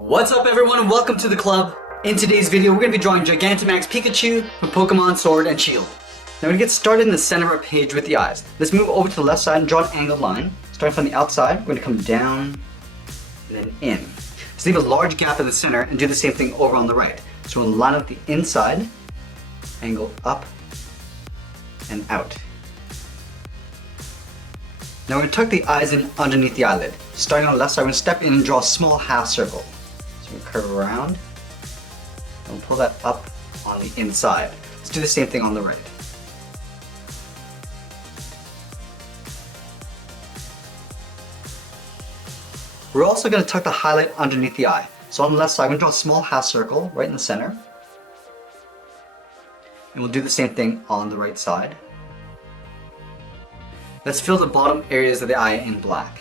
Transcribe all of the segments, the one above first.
What's up everyone and welcome to the club. In today's video we're going to be drawing Gigantamax Pikachu from Pokemon Sword and Shield. Now we're going to get started in the center of our page with the eyes. Let's move over to the left side and draw an angled line. Starting from the outside, we're going to come down and then in. So leave a large gap in the center and do the same thing over on the right. So we'll line up the inside, angle up and out. Now we're going to tuck the eyes in underneath the eyelid. Starting on the left side, we're going to step in and draw a small half circle. So we curve around and we'll pull that up on the inside. Let's do the same thing on the right. We're also going to tuck the highlight underneath the eye. So on the left side, I'm going to draw a small half circle right in the center. And we'll do the same thing on the right side. Let's fill the bottom areas of the eye in black.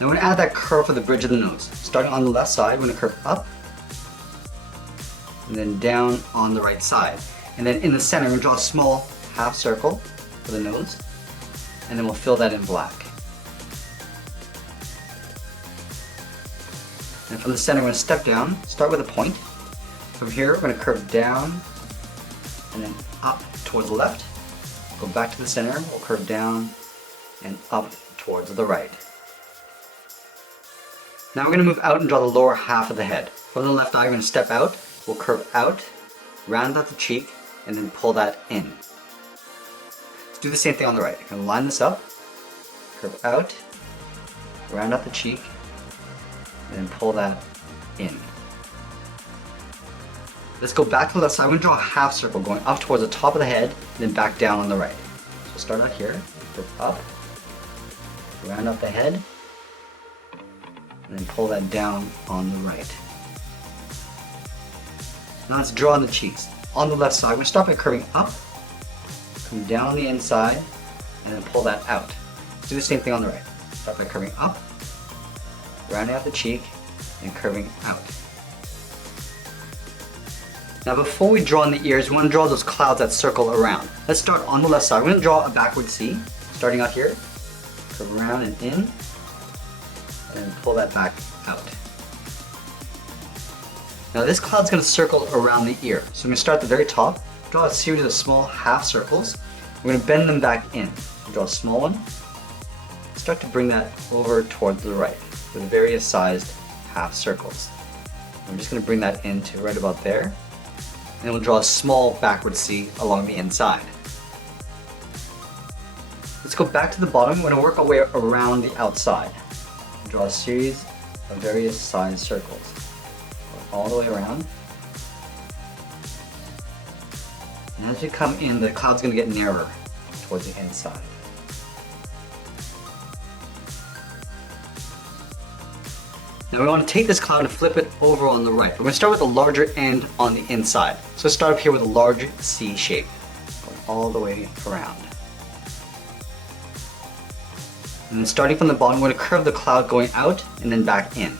Now we're going to add that curve for the bridge of the nose. Starting on the left side, we're going to curve up and then down on the right side. And then in the center, we're going to draw a small half circle for the nose, and then we'll fill that in black. And from the center, we're going to step down, start with a point. From here, we're going to curve down and then up towards the left. Go back to the center, we'll curve down and up towards the right. Now we're going to move out and draw the lower half of the head. From the left eye, we're going to step out, we'll curve out, round out the cheek, and then pull that in. Let's do the same thing on the right. We're going to line this up, curve out, round out the cheek, and then pull that in. Let's go back to the left side. We're going to draw a half circle going up towards the top of the head, and then back down on the right. So start out here, curve up, round out the head, and then pull that down on the right. Now let's draw on the cheeks. On the left side, we're going to start by curving up, come down on the inside, and then pull that out. Let's do the same thing on the right. Start by curving up, rounding out the cheek, and curving out. Now before we draw in the ears, we want to draw those clouds that circle around. Let's start on the left side. We're going to draw a backward C. Starting out here, curve around and in, and pull that back out. Now this cloud's going to circle around the ear. So I'm going to start at the very top, draw a series of small half circles. We're going to bend them back in. So draw a small one, start to bring that over towards the right with various sized half circles. I'm just going to bring that into right about there, and then we'll draw a small backward C along the inside. Let's go back to the bottom. We're going to work our way around the outside. Draw a series of various sized circles all the way around. And as we come in, the cloud's going to get narrower towards the inside. Now we want to take this cloud and flip it over on the right. We're going to start with the larger end on the inside. So let's start up here with a large C shape, going all the way around. And then starting from the bottom, we're going to curve the cloud going out and then back in.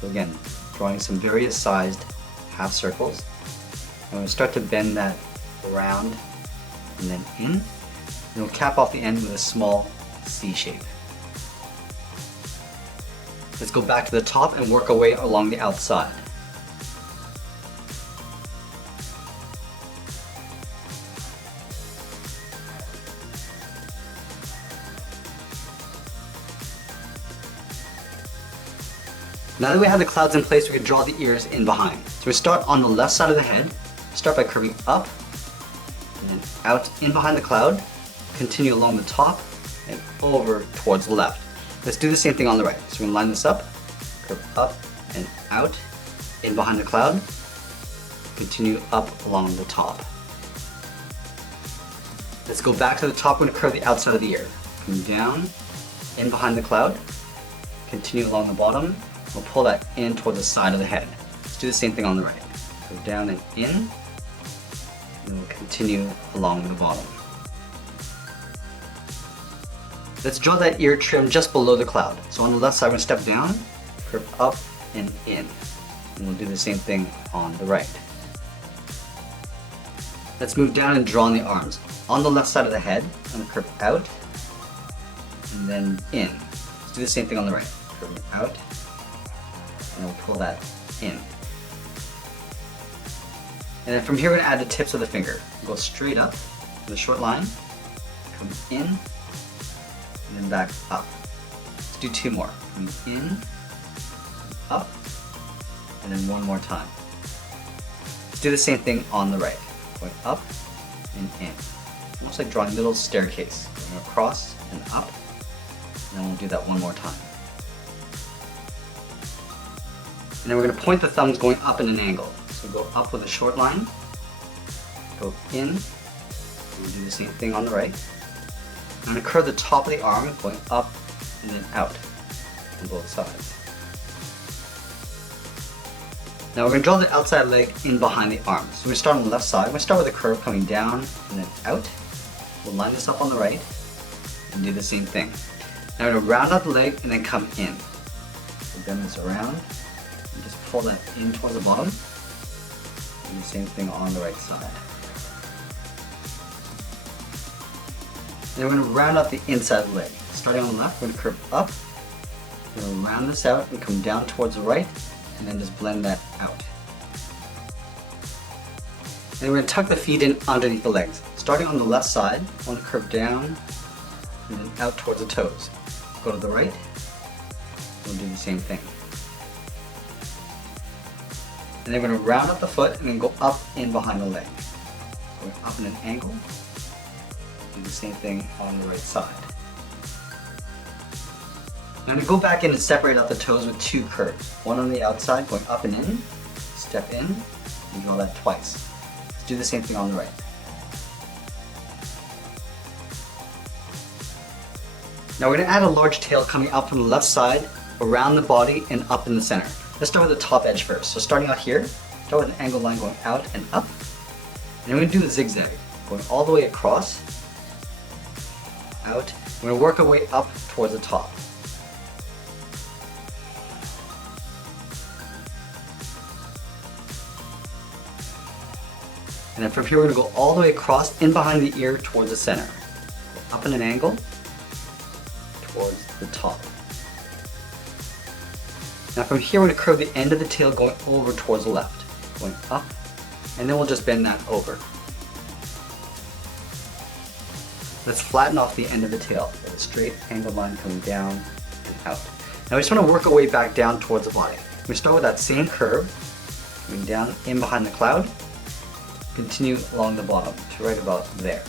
So again, drawing some various sized half circles. And we're going to start to bend that around and then in. And we'll cap off the end with a small C shape. Let's go back to the top and work our way along the outside. Now that we have the clouds in place, we can draw the ears in behind. So we start on the left side of the head, start by curving up, and then out in behind the cloud, continue along the top, and over towards the left. Let's do the same thing on the right. So we're going to line this up, curve up and out, in behind the cloud, continue up along the top. Let's go back to the top. We're going to curve the outside of the ear. Come down, in behind the cloud, continue along the bottom. We'll pull that in towards the side of the head. Let's do the same thing on the right. Go down and in, and we'll continue along the bottom. Let's draw that ear trim just below the cloud. So on the left side, we're going to step down, curve up and in. And we'll do the same thing on the right. Let's move down and draw on the arms. On the left side of the head, I'm going to curve out and then in. Let's do the same thing on the right. Curve it out and we'll pull that in. And then from here we're going to add the tips of the finger. Go straight up with a short line, come in, and then back up. Let's do two more. Come in, up, and then one more time. Let's do the same thing on the right. Going up and in. Almost like drawing a little staircase. Going across and up. And then we'll do that one more time. And then we're going to point the thumbs going up in an angle. So go up with a short line. Go in. And we'll do the same thing on the right. I'm going to curve the top of the arm going up and then out on both sides. Now we're going to draw the outside leg in behind the arm. So we're going to start on the left side. We're going to start with a curve coming down and then out. We'll line this up on the right and do the same thing. Now we're going to round out the leg and then come in. So bend this around and just pull that in towards the bottom. And the same thing on the right side. And then we're going to round out the inside of the leg. Starting on the left, we're going to curve up. We're going to round this out and come down towards the right. And then just blend that out. And we're going to tuck the feet in underneath the legs. Starting on the left side, I want to curve down and then out towards the toes. Go to the right, we'll do the same thing. And then we're going to round up the foot and then go up in behind the leg. Going up in an angle, do the same thing on the right side. Now I'm going to go back in and separate out the toes with two curves. One on the outside going up and in, step in, and draw that twice. Let's do the same thing on the right. Now we're going to add a large tail coming out from the left side, around the body, and up in the center. Let's start with the top edge first. So starting out here, start with an angled line going out and up. And we're going to do the zigzag, going all the way across, out. We're going to work our way up towards the top. And then from here, we're going to go all the way across, in behind the ear, towards the center. Up in an angle, towards the top. Now from here, we're going to curve the end of the tail going over towards the left. Going up, and then we'll just bend that over. Let's flatten off the end of the tail with a straight angled line coming down and out. Now we just want to work our way back down towards the body. We start with that same curve, coming down in behind the cloud, continue along the bottom to right about there.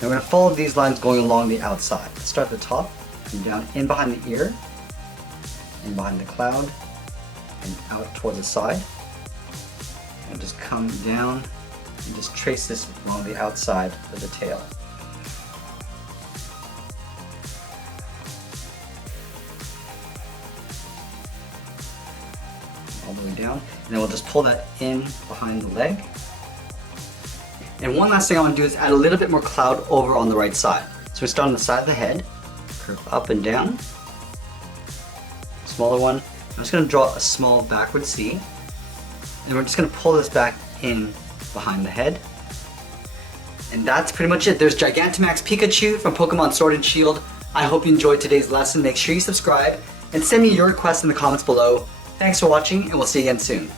Now we're going to follow these lines going along the outside. Let's start at the top, come down in behind the ear, in behind the cloud, and out towards the side. And just come down and just trace this along the outside of the tail. All the way down, and then we'll just pull that in behind the leg. And one last thing I want to do is add a little bit more cloud over on the right side. So we start on the side of the head, curve up and down, smaller one. I'm just going to draw a small backward C, and we're just going to pull this back in behind the head. And that's pretty much it. There's Gigantamax Pikachu from Pokemon Sword and Shield. I hope you enjoyed today's lesson. Make sure you subscribe and send me your requests in the comments below. Thanks for watching, and we'll see you again soon.